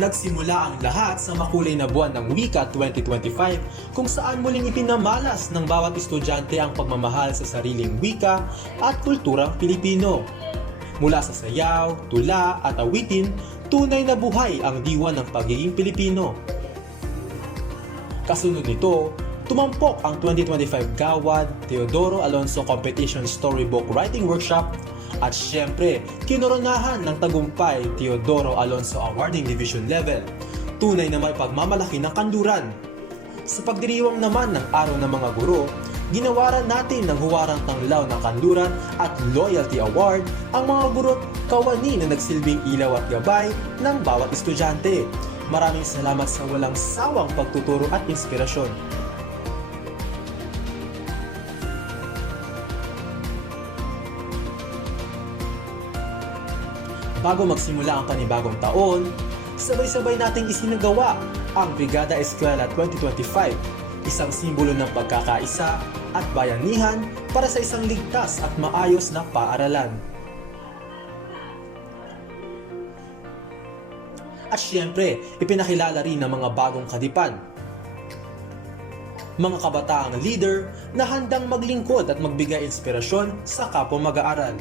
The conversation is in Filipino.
Nagsimula ang lahat sa makulay na buwan ng Wika 2025 kung saan muling ipinamalas ng bawat estudyante ang pagmamahal sa sariling wika at kulturang Pilipino. Mula sa sayaw, tula at awitin, tunay na buhay ang diwa ng pagiging Pilipino. Kasunod nito, tumampok ang 2025 Gawad Teodoro Alonso Competition Storybook Writing Workshop at syempre, kinoronahan ng tagumpay Teodoro Alonso Awarding Division Level. Tunay na may pagmamalaki ng kanduran. Sa pagdiriwang naman ng Araw ng mga Guro, ginawaran natin ng huwarang tanglaw ng kanduran at Loyalty Award ang mga guro't kawani na nagsilbing ilaw at gabay ng bawat estudyante. Maraming salamat sa walang sawang pagtuturo at inspirasyon. Bago magsimula ang panibagong taon, sabay-sabay nating isinagawa ang Brigada Eskwela 2025, isang simbolo ng pagkakaisa at bayanihan para sa isang ligtas at maayos na paaralan. At syempre, ipinakilala rin ng mga bagong kadipan. Mga kabataang leader na handang maglingkod at magbigay inspirasyon sa kapwa mag-aaral.